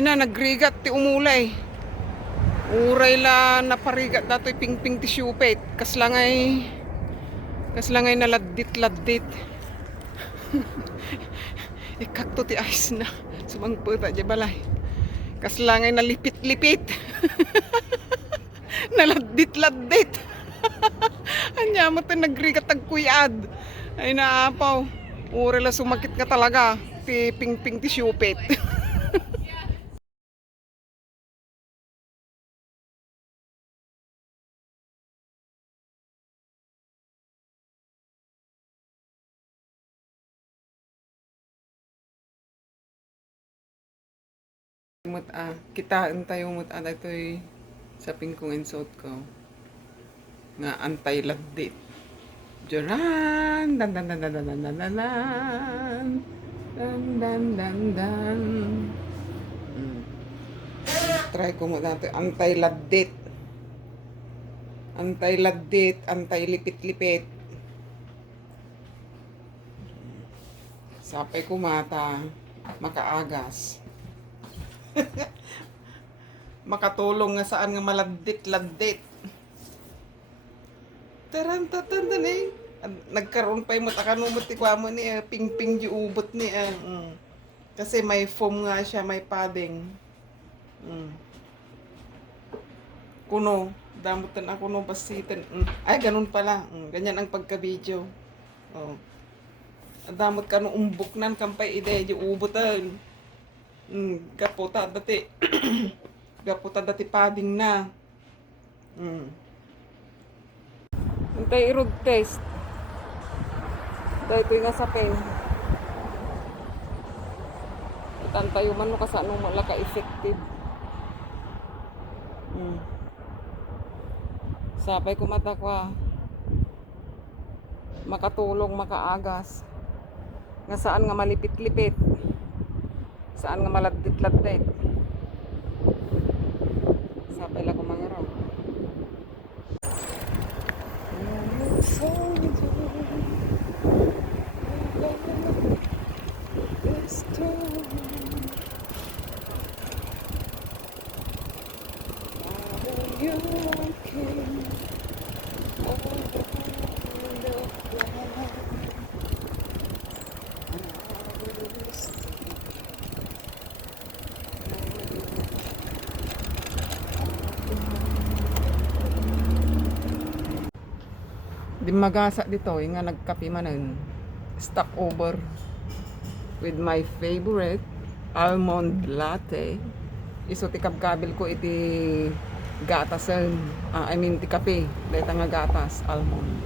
Ay na, nagrigat ti umulay. Uray la naparigat dato'y pingping ti syupet. Kaslangay naladdit-laddit. Ikakto ti ayos na. Sumangputa di balay. Kaslangay nalipit-lipit. Naladdit-laddit. Anya mo to nagrigat tagkuyad. Ay naapaw. Uray la sumakit nga talaga. Ti pingping ti syupet. Kitaan tayo ito'y sa pingkong insot ko nga antay laddit. Joran dan dan dan dan dan dan dan dan dan dan dan dan. Try ko mo ito antay laddit. Antay laddit, antay lipit-lipit. Sapay ko mata makaagas. Makatulong nga saan nga maladdit-laddit. Taran-tatan eh. Nagkaroon pa yung matakanumot tikwa mo ni ping-ping di ubot ni Kasi may foam nga siya, may padding. Kuno, damutan ako no basitan. Ay, ganun pala. Ganyan ang pagka-video. Oh. Damot ka no umbok nan kampay ide di ubotan. Gaputa dati. Gaputa dati padding na. Hintay road test. Dahil ito nga sa pen. Itantayo man mo kasano mo lang ka-effective. Sabay ko mata ko makatulong, makaagas. Nga saan nga malipit-lipit. Saan nga maladdit-laddit. Sabay lang ko mga raw. Di magasa dito, yung nga nagkape manan. Stop over with my favorite almond latte. Iso ti kabkabil ko iti gatasan. I mean ti kape, deta nga gatas almond.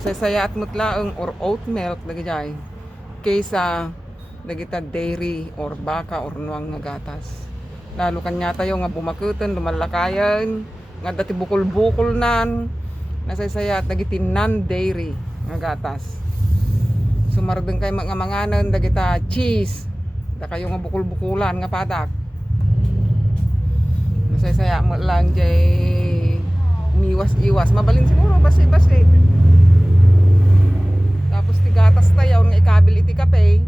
Sayat mutlaeng or oat milk dagijay kaysa dagita dairy or baka or nuang nga gatas. Lalo kanya tayo nga bumakutan, lumalakayan, nga dati bukol-bukol nan. Nasaysayat dagiti non-dairy nga gatas. Sumardeng kay mga manganan dagita cheese. Da kayo nga bukol-bukulan nga padak. Nasaysaya mo lang jay umiwas-iwas. Mabalin siguro basi-basi. Tapos ti gatas tayo nga ikabil iti kape,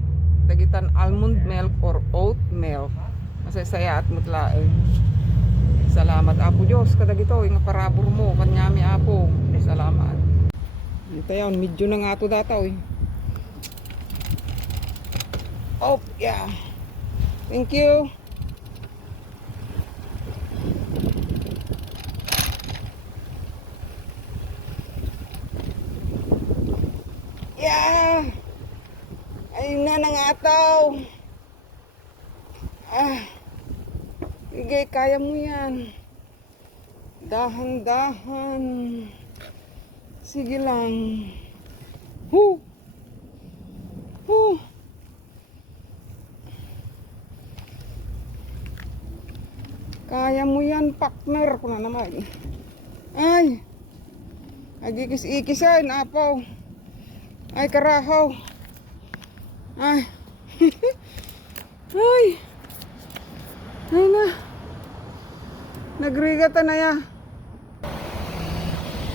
dagitan almond milk or oat milk. Nasaysayat mo tlaeng. Salamat Apo Diyos kadagito nga parabor mo kanyami Apo. Salamat. Ito yun, medyo na nga ito dataw eh. Oh, yeah. Thank you. Yeah. Ayun na nangataw. Sige, kaya mo yan. Dahan-dahan. Sige lang. Kaya mo yan, partner ko na naman. Ay. Agikis-ikisan, apaw. Ay, karahaw. Ay. Ay. Ay na. Nagrigatan na ya.